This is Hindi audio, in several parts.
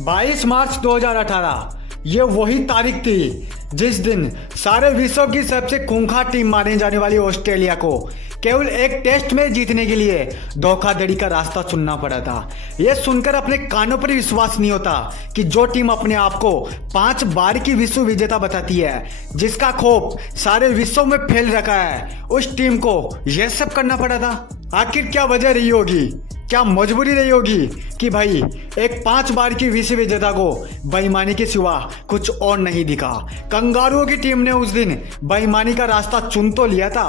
22 मार्च 2018 ये वही तारीख थी जिस दिन सारे विश्व की सबसे खूंखार टीम माने जाने वाली ऑस्ट्रेलिया को केवल एक टेस्ट में जीतने के लिए धोखाधड़ी का रास्ता चुनना पड़ा था। यह सुनकर अपने कानों पर विश्वास नहीं होता कि जो टीम अपने आप को 5 बार की विश्व विजेता बताती है, जिसका खौफ सारे विश्व में फैल रखा है, उस टीम को यह सब करना पड़ा था। आखिर क्या वजह रही होगी, क्या मजबूरी रही होगी कि भाई एक 5 बार की विश्व विजेता को बेईमानी के सिवा कुछ और नहीं दिखा। कंगारुओं की टीम ने उस दिन बेईमानी का रास्ता चुन तो लिया था,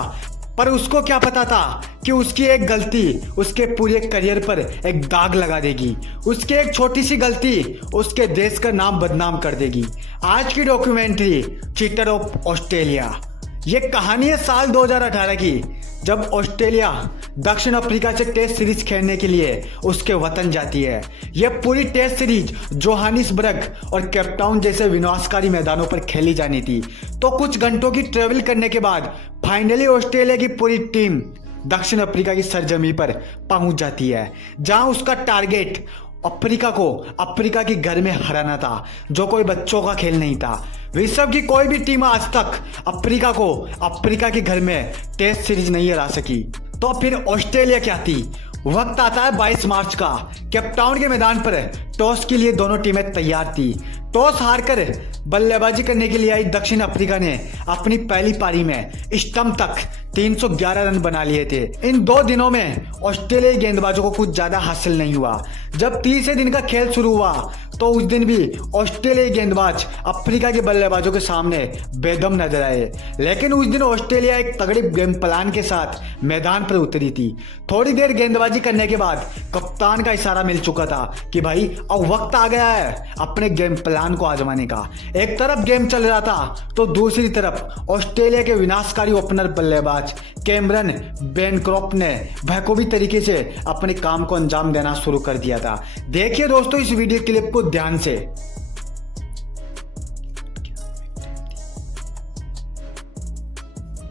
पर उसको क्या पता था कि उसकी एक गलती उसके पूरे करियर पर एक दाग लगा देगी। उसकी एक छोटी सी गलती उसके देश का नाम बदनाम कर देगी। आज की डॉक्यूमेंट्री चीटर ऑफ ऑस्ट्रेलिया, ये कहानी है साल 2018 की, जब ऑस्ट्रेलिया दक्षिण अफ्रीका से टेस्ट सीरीज खेलने के लिए उसके वतन जाती है। यह पूरी टेस्ट सीरीज जोहानिसबर्ग और केपटाउन जैसे विनाशकारी मैदानों पर खेली जानी थी। तो कुछ घंटों की ट्रेवल करने के बाद फाइनली ऑस्ट्रेलिया की पूरी टीम दक्षिण अफ्रीका की सरजमी पर पहुंच जाती है, जहां उसका टारगेट अफ्रीका के घर में हराना था, जो कोई बच्चों का खेल नहीं था। विश्व की कोई भी टीम आज तक अफ्रीका के घर में टेस्ट सीरीज नहीं हरा सकी। तो फिर ऑस्ट्रेलिया क्या थी? वक्त आता है 22 मार्च का। केपटाउन के मैदान पर टॉस के लिए दोनों टीमें तैयार थी। टॉस हारकर बल्लेबाजी करने के लिए आई दक्षिण अफ्रीका ने अपनी पहली पारी में स्टंप तक 311 रन बना लिए थे। इन 2 दिनों में ऑस्ट्रेलियाई गेंदबाजों को कुछ ज्यादा हासिल नहीं हुआ। जब तीसरे दिन का खेल शुरू हुआ तो उस दिन भी ऑस्ट्रेलियाई गेंदबाज अफ्रीका के बल्लेबाजों के सामने बेदम नजर आए। लेकिन उस दिन ऑस्ट्रेलिया एक तगड़े गेम प्लान के साथ मैदान पर उतरी थी। थोड़ी देर गेंदबाजी करने के बाद कप्तान का इशारा मिल चुका था कि भाई अब वक्त आ गया है अपने गेम प्लान को आजमाने का। एक तरफ गेम चल रहा था तो दूसरी तरफ ऑस्ट्रेलिया के विनाशकारी ओपनर बल्लेबाज कैमरन बेनक्रॉफ्ट ने बखूबी तरीके से अपने काम को अंजाम देना शुरू कर दिया था। देखिए दोस्तों इस वीडियो क्लिप को ध्यान से।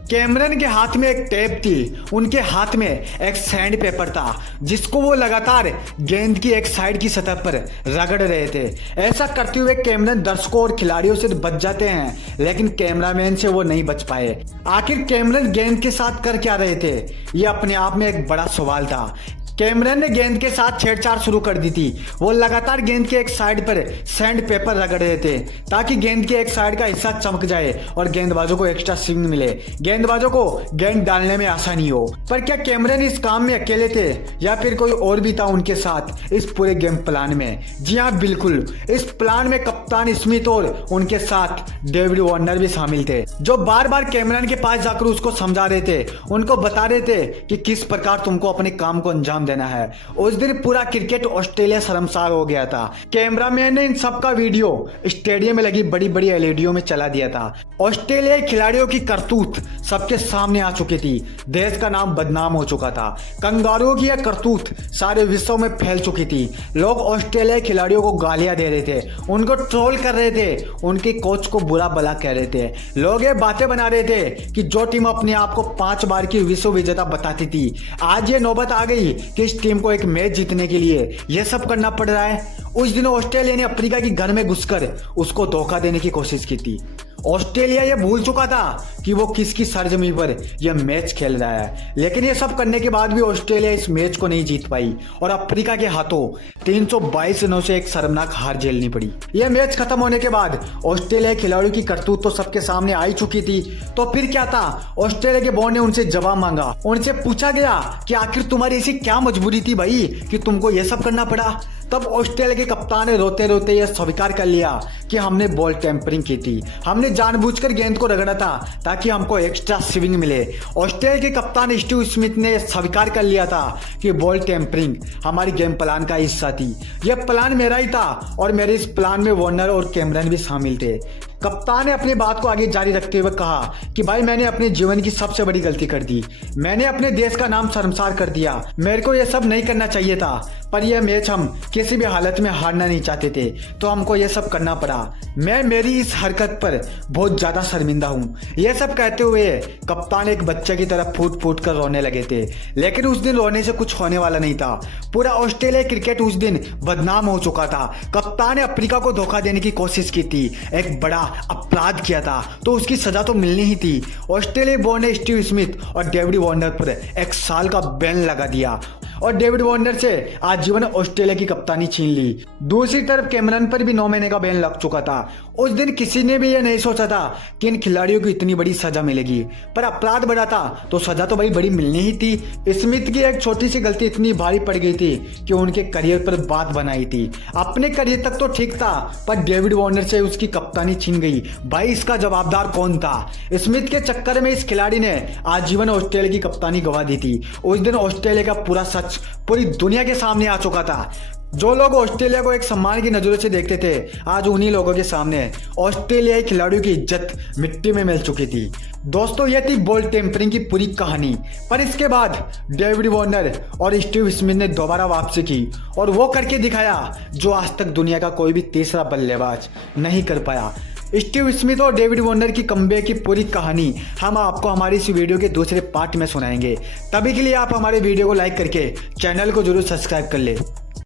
कैमरन के हाथ में एक टेप थी, उनके हाथ में एक सैंड पेपर था, जिसको वो लगातार गेंद की एक साइड की सतह पर रगड़ रहे थे। ऐसा करते हुए कैमरन दर्शकों और खिलाड़ियों से बच जाते हैं, लेकिन कैमरामैन से वो नहीं बच पाए। आखिर कैमरन गेंद के साथ कर क्या रहे थे, ये अपने आप में एक बड़ा सवाल था। कैमरन ने गेंद के साथ छेड़छाड़ शुरू कर दी थी। वो लगातार गेंद के एक साइड पर सैंड पेपर रगड़ रहे थे ताकि गेंद के एक साइड का हिस्सा चमक जाए और गेंदबाजों को एक्स्ट्रा स्विंग मिले, गेंदबाजों को गेंद डालने में आसानी हो। पर क्या कैमरन इस काम में अकेले थे या फिर कोई और भी था उनके साथ इस पूरे गेम प्लान में? जी हाँ, बिल्कुल। इस प्लान में कप्तान स्मिथ और उनके साथ डेविड वार्नर भी शामिल थे, जो बार बार कैमरन के पास जाकर उसको समझा रहे थे, उनको बता रहे थे कि किस प्रकार तुमको अपने काम को अंजाम देना है। उस दिन पूरा क्रिकेट ऑस्ट्रेलिया शर्मसार हो गया था। कैमरामैन ने इन सब का वीडियो स्टेडियम में लगी बड़ी बड़ी एलईडीओ में चला दिया था। ऑस्ट्रेलियाई खिलाड़ियों की करतूत सबके सामने आ चुकी थी। देश का नाम बदनाम हो चुका था। कंगारुओं की यह करतूत सारे विश्व में फैल चुकी थी। लोग ऑस्ट्रेलियाई खिलाड़ियों को गालियां दे रहे थे, उनको ट्रोल कर रहे थे, उनके कोच को बुरा भला कह रहे थे। लोग ये बातें बना रहे थे कि जो टीम अपने आप को 5 बार की विश्व विजेता बताती थी, आज ये नौबत आ गई कि इस टीम को एक मैच जीतने के लिए यह सब करना पड़ रहा है। उस दिन ऑस्ट्रेलिया ने अफ्रीका के घर में घुसकर उसको धोखा देने की कोशिश की थी। ऑस्ट्रेलिया ये भूल चुका था कि वो किसकी सरजमी पर यह मैच खेल रहा है, लेकिन ये सब करने के बाद भी ऑस्ट्रेलिया इस मैच को नहीं जीत पाई और अफ्रीका के हाथों 322 रनों से एक शर्मनाक हार झेलनी पड़ी। यह मैच खत्म होने के बाद ऑस्ट्रेलिया खिलाड़ियों की करतूत तो सबके सामने आई चुकी थी। तो फिर क्या था? ऑस्ट्रेलिया के बोर्ड ने उनसे जवाब मांगा। उनसे पूछा गया कि आखिर तुम्हारी ऐसी क्या मजबूरी थी भाई कि तुमको यह सब करना पड़ा? तब ऑस्ट्रेलिया के कप्तान ने रोते रोते यह स्वीकार कर लिया कि हमने बॉल टेम्परिंग की थी, हमने जानबूझकर गेंद को रगड़ा था ताकि हमको एक्स्ट्रा स्विंग मिले। ऑस्ट्रेलिया के कप्तान स्टीव स्मिथ ने स्वीकार कर लिया था कि बॉल टेम्परिंग हमारी गेम प्लान का हिस्सा थी। यह प्लान मेरा ही था और मेरे इस प्लान में वार्नर और कैमरन भी शामिल थे। कप्तान ने अपनी बात को आगे जारी रखते हुए कहा कि भाई मैंने अपने जीवन की सबसे बड़ी गलती कर दी। मैंने अपने देश का नाम शर्मसार कर दिया। मेरे को यह सब नहीं करना चाहिए था, पर यह मैच हम किसी भी हालत में हारना नहीं चाहते थे, तो हमको यह सब करना पड़ा। मैं मेरी इस हरकत पर बहुत ज्यादा शर्मिंदा हूँ। यह सब कहते हुए कप्तान एक बच्चे की तरह फूट फूट कर रोने लगे थे। लेकिन उस दिन रोने से कुछ होने वाला नहीं था। पूरा ऑस्ट्रेलिया क्रिकेट उस दिन बदनाम हो चुका था। कप्तान ने अफ्रीका को धोखा देने की कोशिश की थी, एक बड़ा अपराध किया था, तो उसकी सजा तो मिलनी ही थी। ऑस्ट्रेलिया बोर्ड ने स्टीव स्मिथ और डेविड वार्नर पर 1 साल का बैन लगा दिया और डेविड वार्नर से आजीवन ऑस्ट्रेलिया की कप्तानी छीन ली। दूसरी तरफ कैमरन पर भी 9 महीने का बैन लग चुका था। उस दिन किसी ने भी यह नहीं सोचा था कि इन खिलाड़ियों को इतनी बड़ी सजा मिलेगी, पर अपराध बड़ा था तो सजा तो भाई बड़ी मिलनी ही थी। स्मिथ की एक छोटी सी गलती इतनी भारी पड़ गई थी कि उनके करियर पर बात बनाई थी। अपने करियर तक तो ठीक था, पर डेविड वार्नर से उसकी कप्तानी छीन गई। भाई इसका जवाबदार कौन था? स्मिथ के चक्कर में इस खिलाड़ी ने आजीवन ऑस्ट्रेलिया की कप्तानी गंवा दी थी। उस दिन ऑस्ट्रेलिया का पूरा सच पूरी दुनिया के सामने आ चुका था। जो लोग ऑस्ट्रेलिया को एक सम्मान की नजरों से देखते थे, आज उन्हीं लोगों के सामने ऑस्ट्रेलियाई खिलाड़ियों की इज्जत मिट्टी में मिल चुकी थी। दोस्तों ये थी बॉल टेम्परिंग की पूरी कहानी। पर इसके बाद डेविड वार्नर और स्टीव स्मिथ ने दोबारा वापसी की और वो करके दिखाया जो आज तक दुनिया का कोई भी तीसरा बल्लेबाज नहीं कर पाया। स्टीव स्मिथ और डेविड वार्नर की कमबैक की पूरी कहानी हम आपको हमारी इस वीडियो के दूसरे पार्ट में सुनाएंगे। तभी के लिए आप हमारे वीडियो को लाइक करके चैनल को जरूर सब्सक्राइब कर ले।